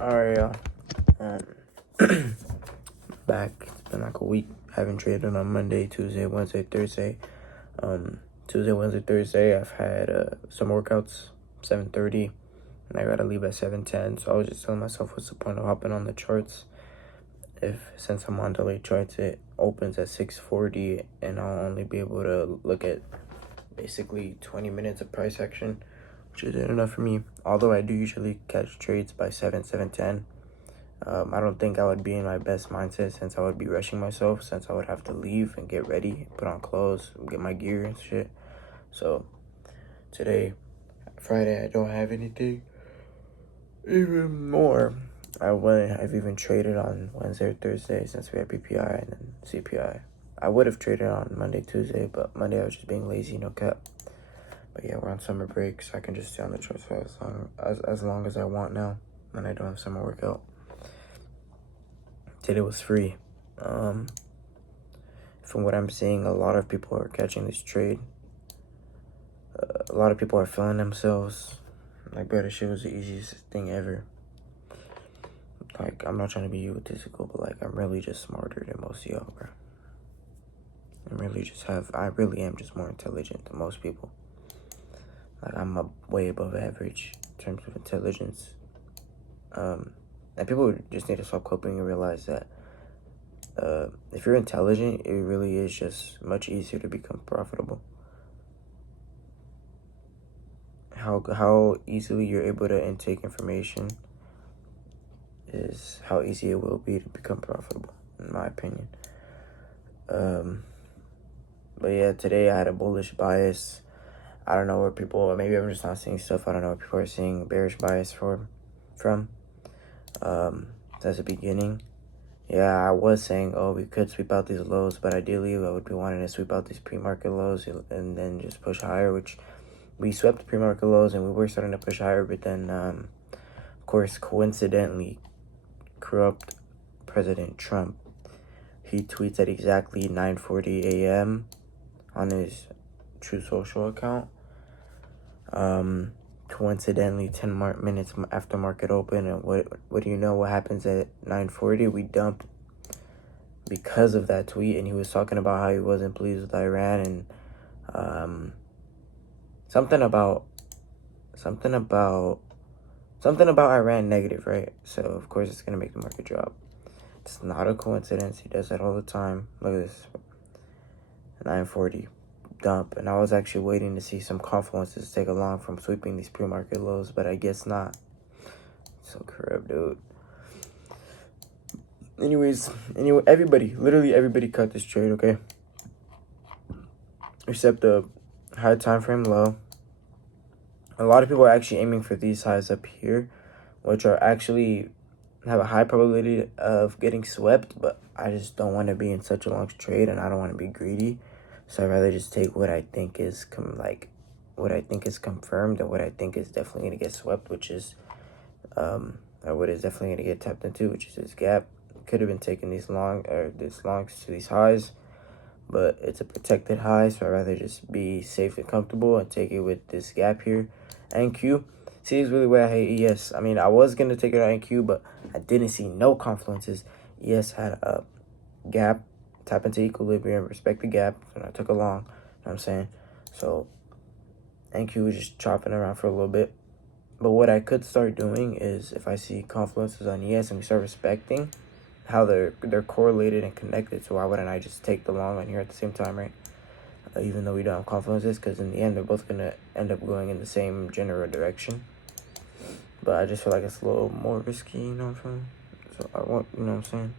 Alright, y'all. Back. It's been like a week. Haven't traded on Monday, Tuesday, Wednesday, Thursday. Tuesday, Wednesday, Thursday, I've had some workouts, 7:30, and I gotta leave at 7:10. So I was just telling myself, what's the point of hopping on the charts since I'm on delayed charts, it opens at 6:40, and I'll only be able to look at basically 20 minutes of price action, which isn't enough for me. Although I do usually catch trades by 7:10. I don't think I would be in my best mindset since I would be rushing myself, since I would have to leave and get ready, put on clothes, get my gear and shit. So today, Friday, I don't have anything. Even more, I wouldn't have even traded on Wednesday or Thursday since we had PPI and then CPI. I would have traded on Monday, Tuesday, but Monday I was just being lazy, no cap. But yeah, we're on summer break, so I can just stay on the charts for as long as I want now, when I don't have summer workout. Today was free. From what I'm seeing, a lot of people are catching this trade. A lot of people are feeling themselves. Like, bro, this shit was the easiest thing ever. Like, I'm not trying to be egotistical, but like, I'm really just smarter than most of y'all, bro. I really am just more intelligent than most people. Like, I'm way above average in terms of intelligence. And people just need to stop coping and realize that if you're intelligent, it really is just much easier to become profitable. How easily you're able to intake information is how easy it will be to become profitable, in my opinion. But yeah, today I had a bullish bias. I don't know where people, maybe I'm just not seeing stuff. I don't know where people are seeing bearish bias from. That's the beginning. Yeah, I was saying, oh, we could sweep out these lows, but ideally I would be wanting to sweep out these pre-market lows and then just push higher, which we swept the pre-market lows and we were starting to push higher, but then, of course, coincidentally, corrupt President Trump, he tweets at exactly 9:40 a.m. on his True Social account. Coincidentally, 10 minutes after market open, and what do you know? What happens at 9:40? We dumped because of that tweet, and he was talking about how he wasn't pleased with Iran and something about Iran negative, right? So of course it's gonna make the market drop. It's not a coincidence. He does that all the time. Look at this, 9:40 dump, and I was actually waiting to see some confluences take along from sweeping these pre-market lows, but I guess not. So corrupt, dude. Anyway, literally everybody cut this trade, okay? Except the high time frame low. A lot of people are actually aiming for these highs up here, which are actually have a high probability of getting swept, but I just don't want to be in such a long trade, and I don't want to be greedy. So I'd rather just take what I think is confirmed and what I think is definitely going to get swept, which is or what is definitely going to get tapped into, which is this gap. Could have been taking this longs to these highs, but it's a protected high, so I'd rather just be safe and comfortable and take it with this gap here. NQ, see, is really where I hate ES. I mean, I was going to take it on NQ, but I didn't see no confluences. ES had a gap, tap into equilibrium, respect the gap, and I took a long, you know what I'm saying? So NQ was just chopping around for a little bit. But what I could start doing is, if I see confluences on ES and we start respecting how they're correlated and connected, so why wouldn't I just take the long on here at the same time, right? Even though we don't have confluences, because in the end they're both going to end up going in the same general direction. But I just feel like it's a little more risky, you know what I'm saying? So I want, you know what I'm saying?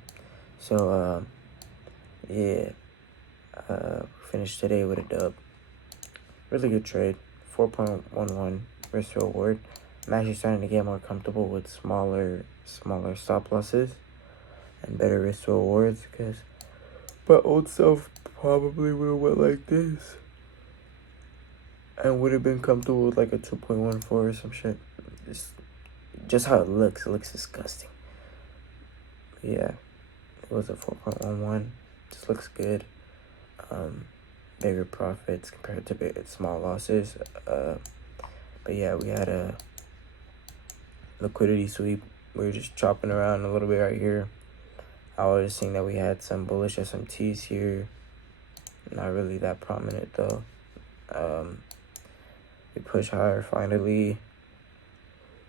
So yeah, finished today with a dub. Really good trade, 4.11 risk to reward. I'm actually starting to get more comfortable with smaller stop losses and better risk to rewards, because my old self probably would have went like this and would have been comfortable with like a 2.14 or some shit. Just how it looks disgusting. But yeah, it was a 4.11. Just looks good. Bigger profits compared to small losses. But yeah, we had a liquidity sweep we were just chopping around a little bit right here. I was seeing that we had some bullish SMTs here. Not really that prominent though. We push higher finally.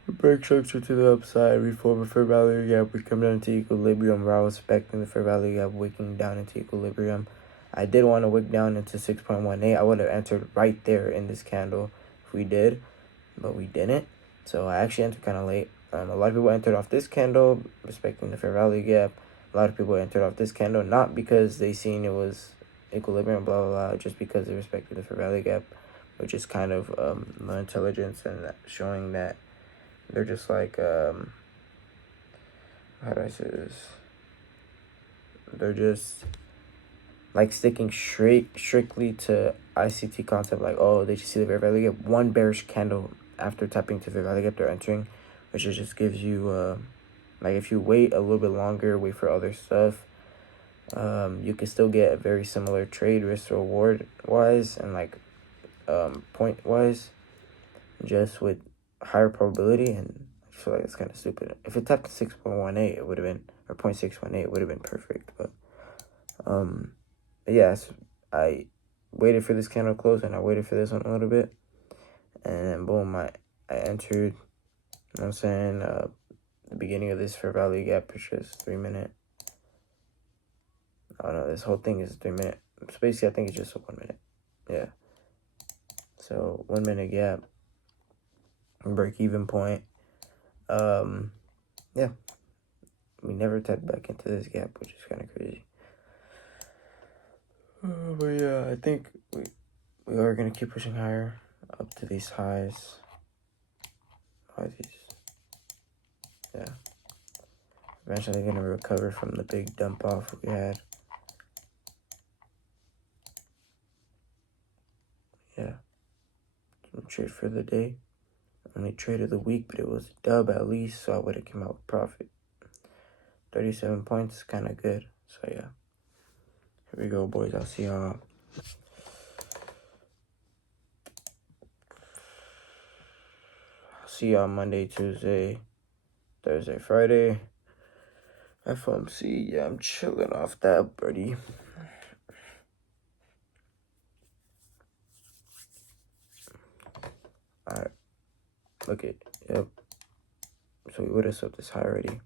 Break structure to the upside. We form a fair value gap. We come down to equilibrium where I was expecting the fair value gap wicking down into equilibrium. I did want to wick down into 6.18. I would have entered right there in this candle if we did, but we didn't. So I actually entered kind of late. A lot of people entered off this candle, respecting the fair value gap. A lot of people entered off this candle, not because they seen it was equilibrium, blah, blah, blah, just because they respected the fair value gap, which is kind of low intelligence and showing that they're just like, how do I say this? They're just like sticking strictly to ICT concept. Like, oh, they just see the fair value gap. One bearish candle after tapping to the value gap, they're entering, which just gives you, like, if you wait a little bit longer, wait for other stuff, you can still get a very similar trade risk reward wise and like point wise, just with higher probability. And I feel like it's kind of stupid. If it tapped 6.18, it would have been, or 0.618, it would have been perfect. But yes, I waited for this candle to close, and I waited for this one a little bit, and then boom, I entered. You know what I'm saying? The beginning of this fair value gap is just 3 minute. Oh no, this whole thing is 3 minute. So basically, I think it's just a 1 minute. Yeah. So 1 minute gap, break even point. Yeah, we never tapped back into this gap, which is kind of crazy. But yeah, I think we are gonna keep pushing higher up to these highs. Yeah. Eventually gonna recover from the big dump off we had. Yeah. Trade for the day. Only trade of the week, but it was a dub at least, so I would have come out with profit. 37 points, kind of good. So yeah. Here we go, boys. I'll see y'all. See y'all Monday, Tuesday, Thursday, Friday. FOMC, yeah, I'm chilling off that, buddy. Alright. Look it. Yep. So we would have swept this high already.